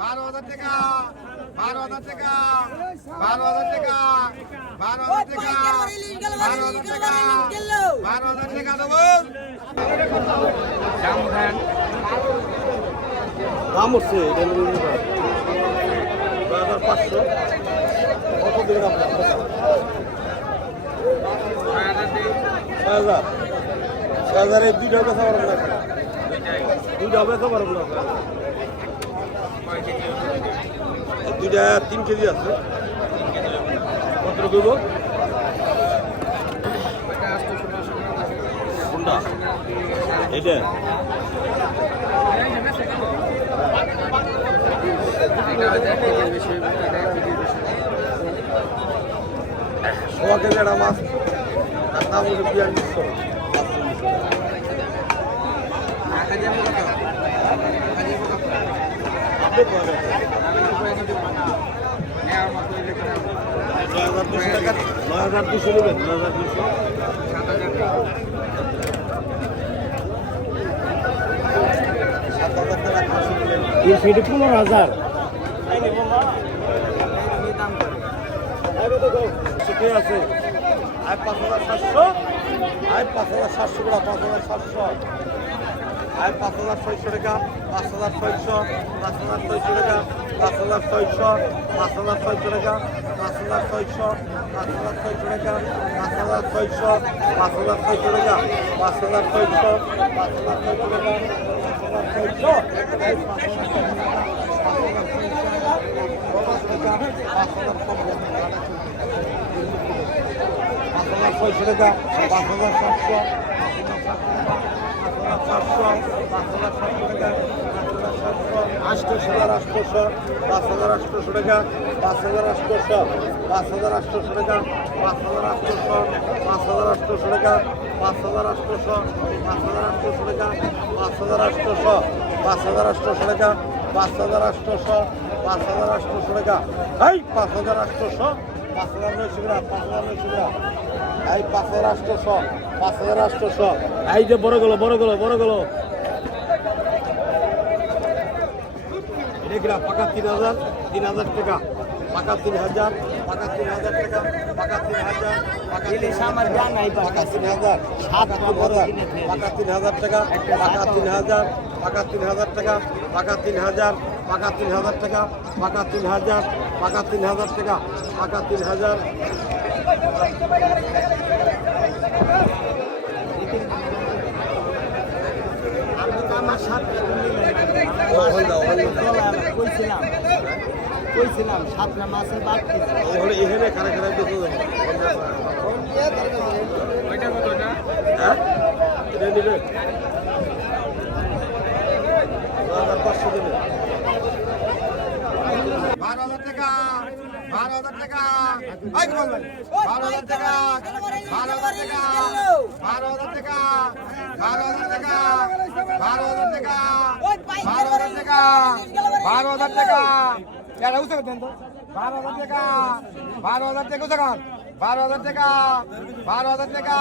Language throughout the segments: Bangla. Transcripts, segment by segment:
বারো হাজার টাকা বারো হাজার টাকা বারো হাজার টাকা বারো হাজার টাকা বারো হাজার টাকা বারো হাজার টাকা দেবো। দাম হচ্ছে পাঁচশো। কত হাজার। ছয় দুইটা বেচা পারবেন না। দুইটা বেচা না দুইটা তিন কেজি আছে। কত দেব কোনটা? এটা মাছ। তার দাম হচ্ছে বিয়াল্লিশশো নয় হাজার দুশো নেবেন নয় হাজার দুশো সাত হাজার সেটি পনেরো হাজার আছে আয় পাঁচ হাজার সাতশো আয় পাঁচ হাজার সাতশো পাঁচ হাজার সাতশো আয় পাঁচ হাজার ছয়শো টাকা পাঁচ হাজার ছয়শো পাঁচ হাজার ছয়শো টাকা পাঁচ হাজার ছয়শো পাঁচ হাজার ছয়শো টাকা পাঁচ হাজার ছয়শো পাঁচ হাজার ছয়শো টাকা পাঁচ হাজার ছয়শো পাঁচ হাজার ছয়শো টাকা পাঁচ হাজার ছয়শো পাঁচ হাজার ছয়শো টাকা পাঁচ হাজার ছয়শো টাকা পাঁচ হাজার সাতশো সাতশো পাঁচ হাজার সাতশো টাকা আটশোশো হাজার আটশোশো পাঁচ হাজার আটশোশো টাকা পাঁচ হাজার আটশোশো পাঁচ হাজার আটশোশো টাকা পাঁচ হাজার আটশোশো পাঁচ হাজার আটশোশো টাকা পাঁচ হাজার আটশোশো পাঁচ হাজার আটশোশো টাকা পাঁচ হাজার আটশোশো পাঁচ হাজার আটশোশো টাকা পাঁচ হাজার আটশোশো পাঁচ হাজার আটশোশো টাকা এই পাঁচ হাজার আটশোশো পাঁচ হাজার নয়শো গ্রাম পাঁচ হাজার নয়শো গ্রাম এই পাঁচ হাজার আটশোশো পাঁচ হাজার আটশোশো এই যে বড় গেলো বড় গেলো বড় গেলো। এটা পাকা তিন হাজার তিন হাজার টাকা। পাকা তিন হাজার পাকা তিন হাজার টাকা পাকা তিন হাজার পাকা তিন আমার জান নাই পাকা তিন হাজার সাত হাজার পাকা তিন হাজার টাকা পাকা তিন হাজার পাকা তিন হাজার টাকা পাকা তিন হাজার পাকা তিন হাজার টাকা পাকা তিন হাজার পাকা তিন হাজার টাকা পাকা তিন হাজার। কইছিলাম কইছিলাম সাতটা মাছের ওখানে এখানে খারাপ খারাপ দেখে হ্যাঁ? এটা নেবেন পাঁচশো দেবেন বারো হাজার টাকা বারো হাজার টাকা? বারো হাজার টাকা বারো হাজার টাকা বারো হাজার টাকা বারো হাজার টাকা বারো হাজার টাকা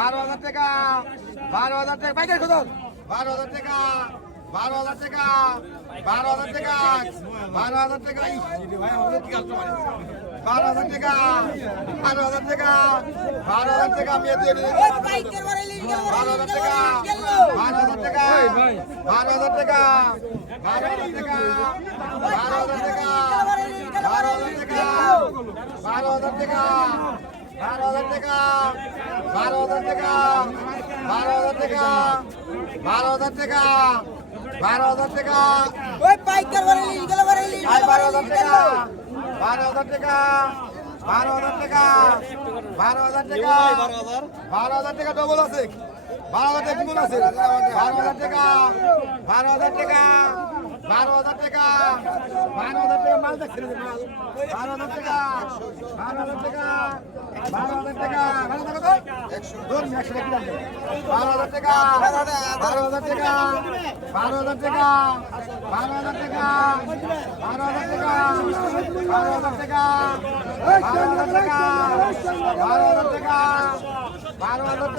বারো হাজার টাকা বারো হাজার টাকা বারো হাজার টাকা বারো হাজার টাকা বারো হাজার টাকা বারো হাজার টাকা বারো হাজার টাকা বারো হাজার টাকা বারো হাজার টাকা আমি বারো হাজার টাকা বারো হাজার টাকা বারো হাজার টাকা বারো হাজার টাকা বারো হাজার টাকা বারো হাজার টাকা বারো হাজার টাকা বারো হাজার টাকা বারো হাজার টাকা বারো হাজার টাকা বারো হাজার টাকা বারো হাজার টাকা। ওই পাইকার বাড়াইলি গেল বাড়াইলি আই বারো হাজার টাকা। বারো হাজার টাকা। বারো হাজার টাকা। বারো হাজার টাকা। বারো হাজার টাকা ডবল আছে। বারো হাজার টাকা আছে। বারো হাজার টাকা। বারো হাজার টাকা। বারো হাজার টাকা বারো হাজার টাকা মাল দেখছে মাল বারো হাজার টাকা বারো হাজার টাকা বারো হাজার টাকা বারো হাজার টাকা ধরুন একশো টাকা। বারো হাজার টাকা বারো হাজার টাকা বারো হাজার টাকা বারো হাজার টাকা বারো হাজার টাকা বারো হাজার টাকা বারো হাজার টাকা বারো হাজার টাকা